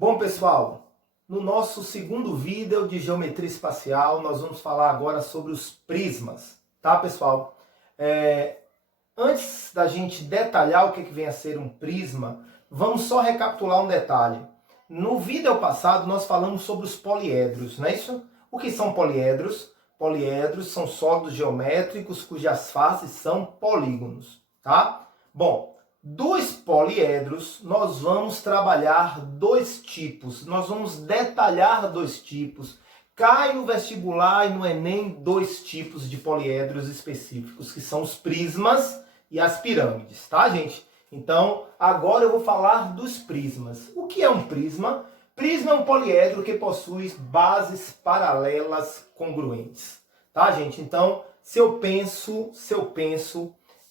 Bom, pessoal, no nosso segundo vídeo de geometria espacial, nós vamos falar agora sobre os prismas, tá, pessoal? Antes da gente detalhar o que vem a ser um prisma, vamos só recapitular um detalhe. No vídeo passado, nós falamos sobre os poliedros, não é isso? O que são poliedros? Poliedros são sólidos geométricos cujas faces são polígonos, tá? Bom, dos poliedros, nós vamos trabalhar dois tipos, nós vamos detalhar dois tipos. Cai no vestibular e no Enem dois tipos de poliedros específicos, que são os prismas e as pirâmides, tá, gente? Então, agora eu vou falar dos prismas. O que é um prisma? Prisma é um poliedro que possui bases paralelas congruentes, tá, gente? Então, se eu penso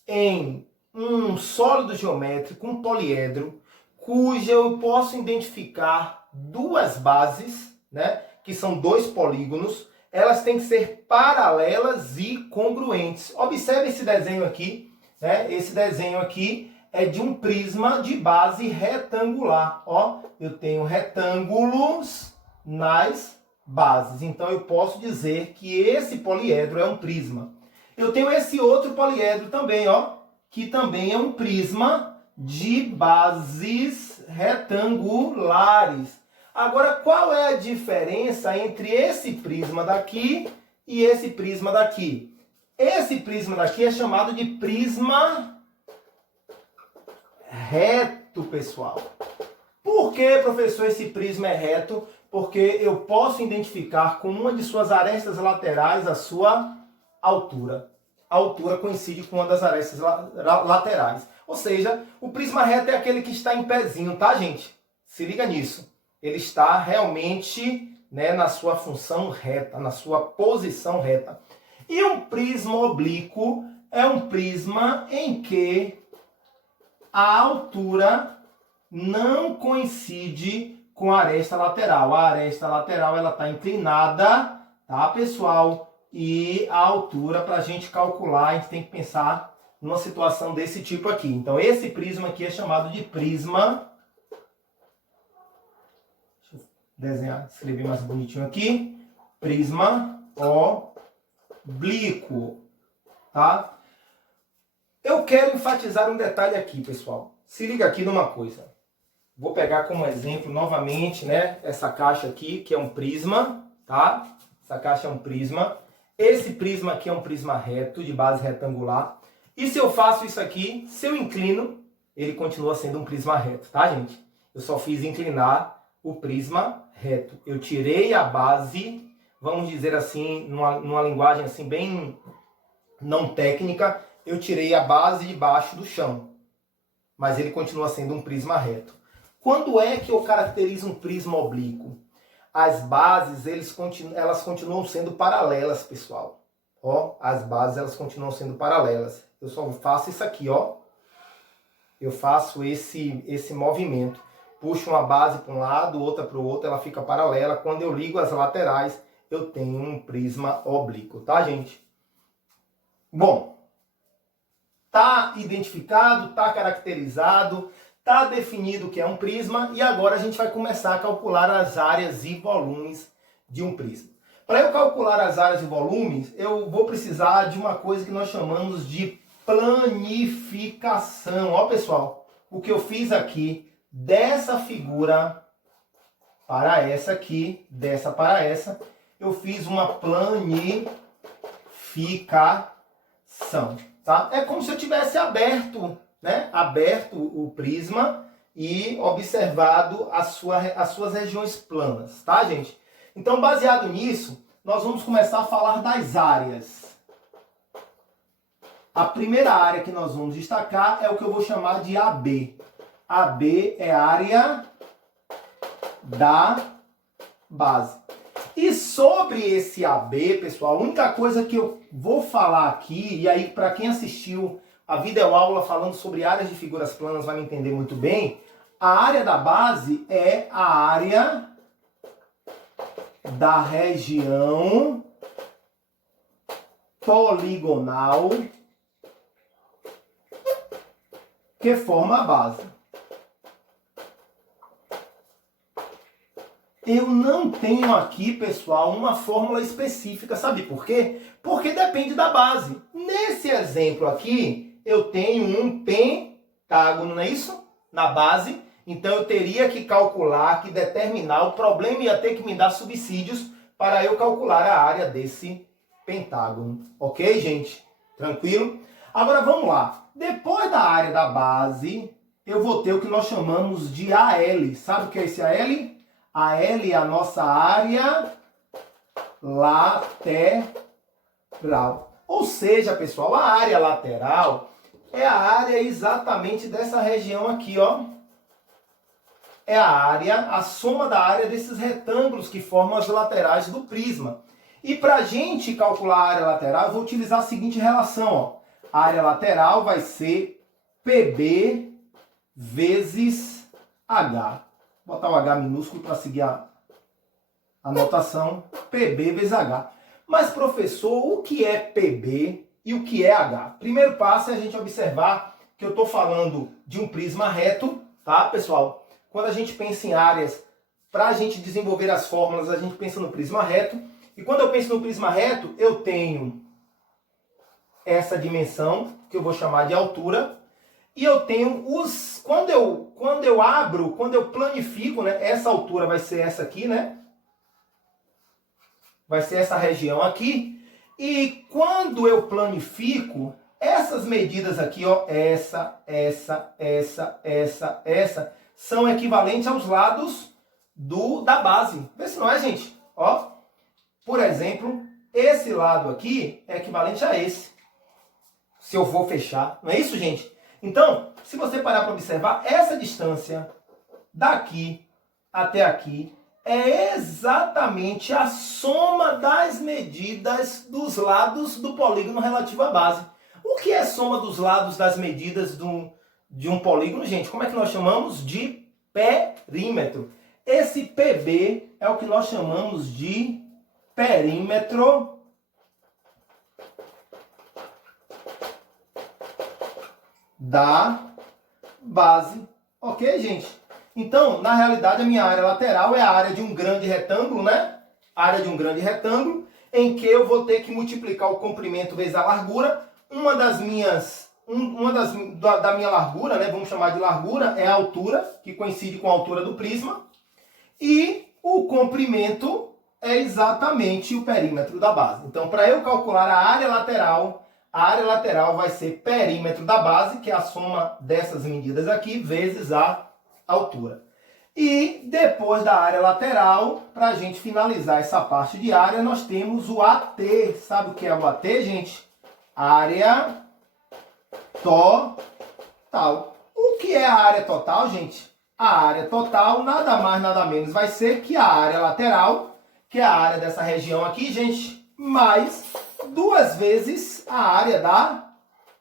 em um sólido geométrico, um poliedro, cujo eu posso identificar duas bases, né, que são dois polígonos, elas têm que ser paralelas e congruentes. Observe esse desenho aqui, né? Esse desenho aqui é de um prisma de base retangular. Ó, eu tenho retângulos nas bases. Então eu posso dizer que esse poliedro é um prisma. Eu tenho esse outro poliedro também, ó, que também é um prisma de bases retangulares. Agora, qual é a diferença entre esse prisma daqui e esse prisma daqui? Esse prisma daqui é chamado de prisma reto, pessoal. Por que, professor, esse prisma é reto? Porque eu posso identificar com uma de suas arestas laterais a sua altura. A altura coincide com uma das arestas laterais. Ou seja, o prisma reto é aquele que está em pezinho, tá, gente? Se liga nisso. Ele está realmente, né, na sua função reta, na sua posição reta. E um prisma oblíquo é um prisma em que a altura não coincide com a aresta lateral. A aresta lateral ela está inclinada, tá, pessoal? E a altura, para a gente calcular, a gente tem que pensar numa situação desse tipo aqui. Então, esse prisma aqui é chamado de prisma. Deixa eu desenhar, escrever mais bonitinho aqui. Prisma oblíquo, tá? Eu quero enfatizar um detalhe aqui, pessoal. Se liga aqui numa coisa. Vou pegar como exemplo novamente, né, essa caixa aqui, que é um prisma, tá? Essa caixa é um prisma. Esse prisma aqui é um prisma reto, de base retangular. E se eu faço isso aqui, se eu inclino, ele continua sendo um prisma reto, tá, gente? Eu só fiz inclinar o prisma reto. Eu tirei a base, vamos dizer assim, numa linguagem assim bem não técnica, eu tirei a base de baixo do chão. Mas ele continua sendo um prisma reto. Quando é que eu caracterizo um prisma oblíquo? As bases, elas continuam sendo paralelas, pessoal. Ó, as bases, elas continuam sendo paralelas. Eu só faço isso aqui, ó. Eu faço esse movimento. Puxo uma base para um lado, outra para o outro, ela fica paralela. Quando eu ligo as laterais, eu tenho um prisma oblíquo, tá, gente? Bom, tá identificado, tá caracterizado, tá definido o que é um prisma e agora a gente vai começar a calcular as áreas e volumes de um prisma. Para eu calcular as áreas e volumes, eu vou precisar de uma coisa que nós chamamos de planificação. Ó, pessoal, o que eu fiz aqui dessa figura para essa aqui, dessa para essa, eu fiz uma planificação, tá? É como se eu tivesse aberto, né? Aberto o prisma e observado as suas regiões planas, tá, gente? Então, baseado nisso, nós vamos começar a falar das áreas. A primeira área que nós vamos destacar é o que eu vou chamar de AB. AB é a área da base. E sobre esse AB, pessoal, a única coisa que eu vou falar aqui, e aí para quem assistiu a videoaula falando sobre áreas de figuras planas vai me entender muito bem, a área da base é a área da região poligonal que forma a base. eu não tenho aqui, pessoal, uma fórmula específica. Sabe por quê? Porque depende da base. Nesse exemplo aqui, eu tenho um pentágono, não é isso? Na base. Então, eu teria que calcular, que determinar, o problema ia ter que me dar subsídios para eu calcular a área desse pentágono. Ok, gente? Tranquilo? Agora, vamos lá. Depois da área da base, eu vou ter o que nós chamamos de AL. Sabe o que é esse AL? AL é a nossa área lateral. Ou seja, pessoal, a área lateral é a área exatamente dessa região aqui, ó. É a área, a soma da área desses retângulos que formam as laterais do prisma. E para a gente calcular a área lateral, eu vou utilizar a seguinte relação, ó. A área lateral vai ser PB vezes H. Vou botar o H minúsculo para seguir a notação. PB vezes H. Mas, professor, o que é PB e o que é H? Primeiro passo é a gente observar que eu estou falando de um prisma reto, tá, pessoal? Quando a gente pensa em áreas, para a gente desenvolver as fórmulas, a gente pensa no prisma reto. E quando eu penso no prisma reto, eu tenho essa dimensão, que eu vou chamar de altura. E eu tenho os... Quando eu abro, quando eu planifico, né, essa altura vai ser essa aqui, né? Vai ser essa região aqui. E quando eu planifico, essas medidas aqui, ó, essa, são equivalentes aos lados da base. Vê se não é, gente? Ó, por exemplo, esse lado aqui é equivalente a esse. Se eu for fechar. Não é isso, gente? Então, se você parar para observar, essa distância daqui até aqui é exatamente a soma das medidas dos lados do polígono relativo à base. O que é a soma dos lados das medidas de um polígono, gente? Como é que nós chamamos? De perímetro. Esse PB é o que nós chamamos de perímetro da base. Ok, gente? Então, na realidade, a minha área lateral é a área de um grande retângulo, né? A área de um grande retângulo, em que eu vou ter que multiplicar o comprimento vezes a largura. Da minha largura, né? Vamos chamar de largura, é a altura, que coincide com a altura do prisma. E o comprimento é exatamente o perímetro da base. Então, para eu calcular a área lateral vai ser perímetro da base, que é a soma dessas medidas aqui, vezes a altura. E depois da área lateral, para a gente finalizar essa parte de área, nós temos o AT. Sabe o que é o AT, gente? Área total. O que é a área total, gente? A área total nada mais, nada menos vai ser que a área lateral, que é a área dessa região aqui, gente, mais 2 vezes a área da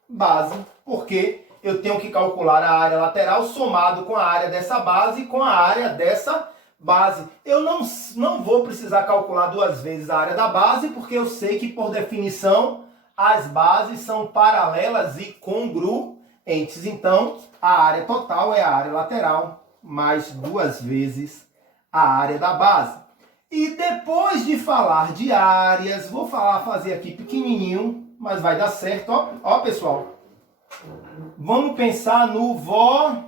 base. Porque eu tenho que calcular a área lateral somado com a área dessa base e com a área dessa base. Eu não vou precisar calcular 2 vezes a área da base, porque eu sei que, por definição, as bases são paralelas e congruentes. Então, a área total é a área lateral mais 2 vezes a área da base. E depois de falar de áreas, vou fazer aqui pequenininho, mas vai dar certo. Ó, pessoal, vamos pensar no volume.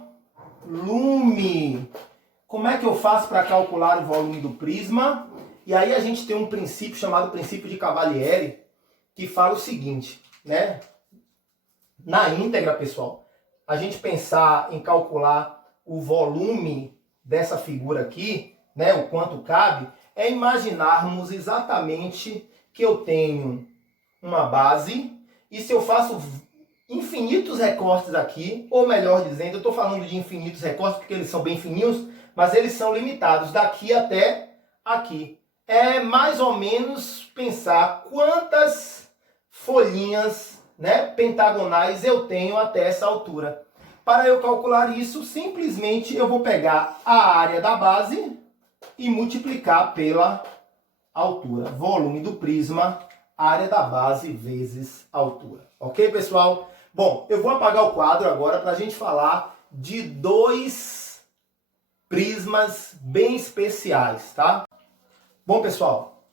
Como é que eu faço para calcular o volume do prisma? E aí a gente tem um princípio chamado princípio de Cavalieri, que fala o seguinte, né? Na íntegra, pessoal, a gente pensar em calcular o volume dessa figura aqui, né, o quanto cabe, é imaginarmos exatamente que eu tenho uma base e se eu faço infinitos recortes aqui, ou melhor dizendo, eu estou falando de infinitos recortes porque eles são bem fininhos, mas eles são limitados daqui até aqui. É mais ou menos pensar quantas folhinhas, né, pentagonais eu tenho até essa altura. Para eu calcular isso, simplesmente eu vou pegar a área da base e multiplicar pela altura. Volume do prisma, área da base vezes altura. Ok, pessoal? Bom, eu vou apagar o quadro agora para a gente falar de dois prismas bem especiais, tá? Bom, pessoal,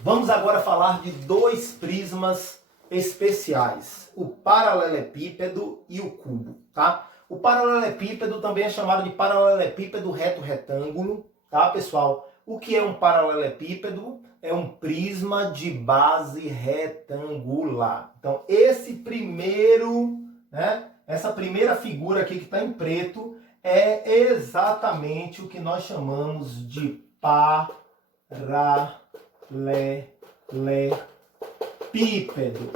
vamos agora falar de dois prismas especiais, o paralelepípedo e o cubo, tá? O paralelepípedo também é chamado de paralelepípedo reto-retângulo, tá, pessoal? O que é um paralelepípedo? É um prisma de base retangular. Então, esse primeiro, né, essa primeira figura aqui que está em preto é exatamente o que nós chamamos de paralelepípedo.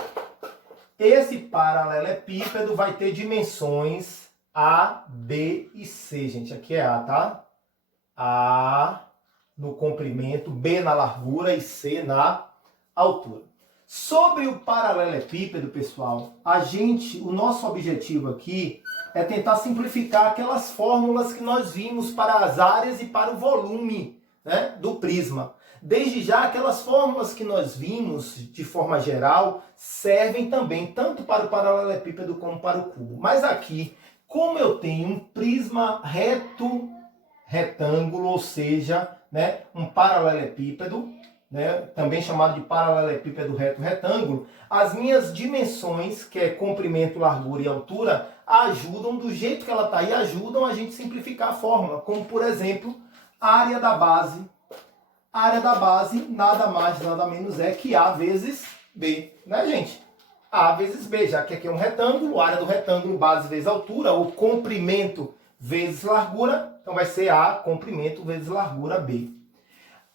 Esse paralelepípedo vai ter dimensões A, B e C, gente. Aqui é A, tá? A no comprimento, B na largura e C na altura. Sobre o paralelepípedo, pessoal, o nosso objetivo aqui é tentar simplificar aquelas fórmulas que nós vimos para as áreas e para o volume, né, do prisma. Desde já, aquelas fórmulas que nós vimos de forma geral servem também tanto para o paralelepípedo como para o cubo. Mas aqui, como eu tenho um prisma retângulo, ou seja, né, um paralelepípedo, né, também chamado de paralelepípedo reto-retângulo, as minhas dimensões, que é comprimento, largura e altura, ajudam, do jeito que ela está aí, ajudam a gente simplificar a fórmula. Como, por exemplo, a área da base. A área da base nada mais, nada menos é que A vezes B, né, gente? A vezes B, já que aqui é um retângulo, a área do retângulo, base vezes altura, ou comprimento vezes largura, então vai ser A, comprimento vezes largura B.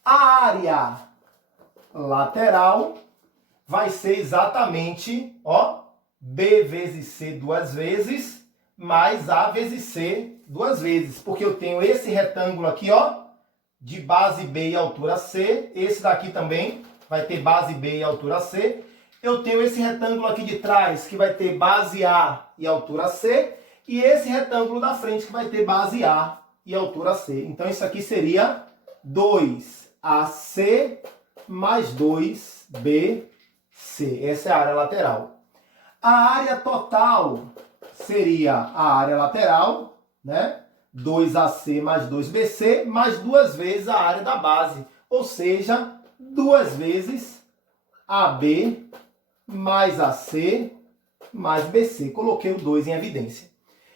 A área lateral vai ser exatamente, ó, B vezes C duas vezes, mais A vezes C duas vezes, porque eu tenho esse retângulo aqui, ó, de base B e altura C, esse daqui também vai ter base B e altura C. Eu tenho esse retângulo aqui de trás, que vai ter base A e altura C, e esse retângulo da frente, que vai ter base A e altura C. Então, isso aqui seria 2AC mais 2BC. Essa é a área lateral. A área total seria a área lateral, né? 2AC mais 2BC, mais duas vezes a área da base. Ou seja, duas vezes AB mais AC mais BC. Coloquei o 2 em evidência.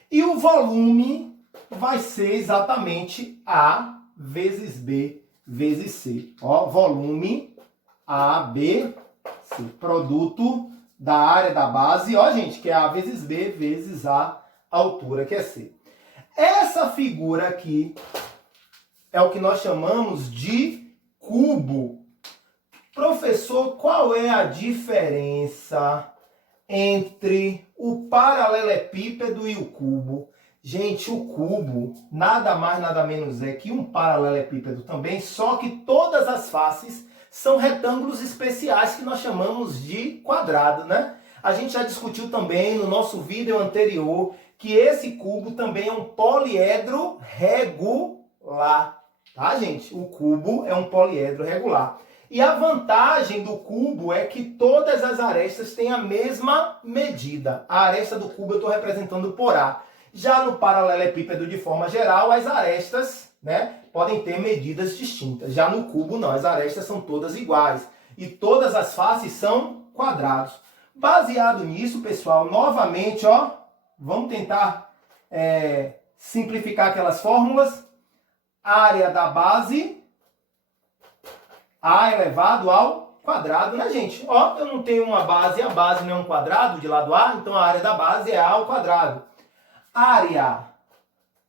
E o volume vai ser exatamente A vezes B vezes C. Ó, volume AB, C. Produto da área da base, ó, gente, que é A vezes B vezes a altura, que é C. Essa figura aqui é o que nós chamamos de cubo. Professor, qual é a diferença entre o paralelepípedo e o cubo? Gente, o cubo nada mais, nada menos é que um paralelepípedo também, só que todas as faces são retângulos especiais que nós chamamos de quadrado, né? A gente já discutiu também no nosso vídeo anterior que esse cubo também é um poliedro regular, tá, gente? O cubo é um poliedro regular. E a vantagem do cubo é que todas as arestas têm a mesma medida. A aresta do cubo eu estou representando por A. Já no paralelepípedo, de forma geral, as arestas, né, podem ter medidas distintas. Já no cubo, não. As arestas são todas iguais. E todas as faces são quadrados. Baseado nisso, pessoal, novamente, ó, vamos tentar simplificar aquelas fórmulas. Área da base, A elevado ao quadrado, né, gente? Ó, eu não tenho uma base, a base não é um quadrado de lado A, então a área da base é A ao quadrado. Área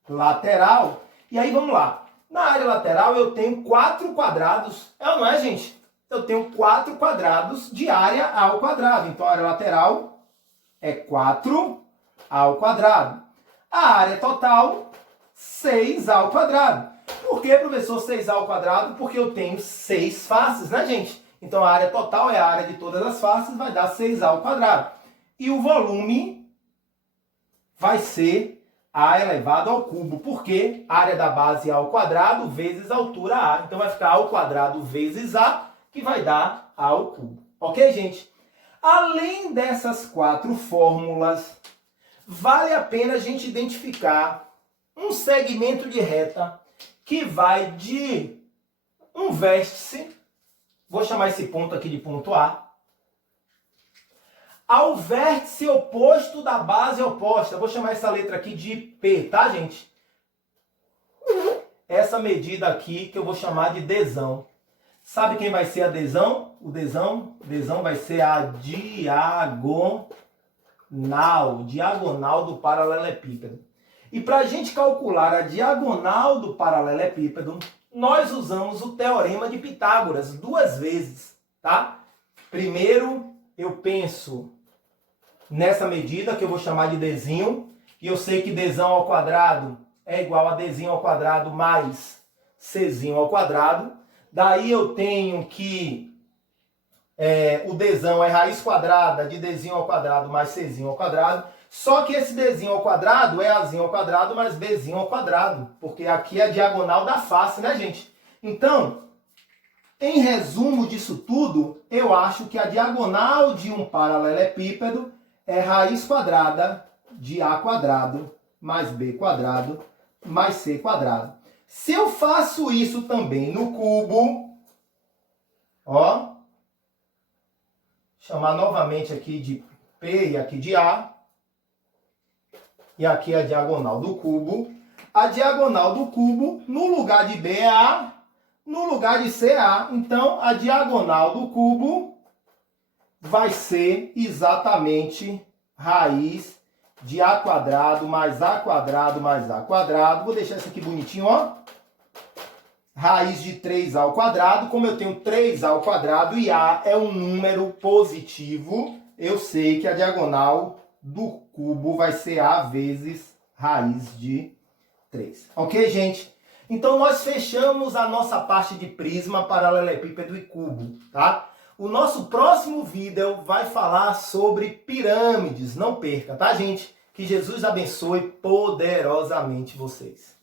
lateral, e aí vamos lá. Na área lateral eu tenho 4 quadrados, é ou não é, gente? Eu tenho 4 quadrados de área ao quadrado, então a área lateral é 4 ao quadrado. A área total, 6 ao quadrado. Por que, professor, 6 ao quadrado? Porque eu tenho 6 faces, né, gente? Então a área total é a área de todas as faces, vai dar 6 ao quadrado. E o volume vai ser A elevado ao cubo, porque a área da base é A ao quadrado vezes a altura A. Então vai ficar A ao quadrado vezes A, que vai dar A ao cubo. Ok, gente? Além dessas 4 fórmulas, vale a pena a gente identificar um segmento de reta que vai de um vértice, vou chamar esse ponto aqui de ponto A, ao vértice oposto da base oposta. Vou chamar essa letra aqui de P, tá, gente? Essa medida aqui que eu vou chamar de Dzão. Sabe quem vai ser a Dzão? O Dzão vai ser a diagonal do paralelepípedo. E para a gente calcular a diagonal do paralelepípedo, nós usamos o teorema de Pitágoras 2 vezes, tá? Primeiro, eu penso nessa medida que eu vou chamar de Dzinho, e eu sei que Dzão ao quadrado é igual a Dzinho ao quadrado mais Czinho ao quadrado. Daí eu tenho que o Dzão é raiz quadrada de Dzinho ao quadrado mais Czinho ao quadrado. Só que esse Dzinho ao quadrado é Azinho ao quadrado mais Bzinho ao quadrado. Porque aqui é a diagonal da face, né, gente? Então, em resumo disso tudo, eu acho que a diagonal de um paralelepípedo é raiz quadrada de A quadrado mais B quadrado mais C quadrado. Se eu faço isso também no cubo, ó, chamar novamente aqui de P e aqui de A, e aqui a diagonal do cubo. A diagonal do cubo, no lugar de B é A, no lugar de C é A. Então, a diagonal do cubo vai ser exatamente raiz de A quadrado mais A quadrado mais A quadrado. Vou deixar isso aqui bonitinho, ó. Raiz de 3A ao quadrado. Como eu tenho 3A ao quadrado e A é um número positivo, eu sei que a diagonal do cubo vai ser A vezes raiz de 3. Ok, gente? Então, nós fechamos a nossa parte de prisma, paralelepípedo e cubo, tá? O nosso próximo vídeo vai falar sobre pirâmides. Não perca, tá, gente? Que Jesus abençoe poderosamente vocês.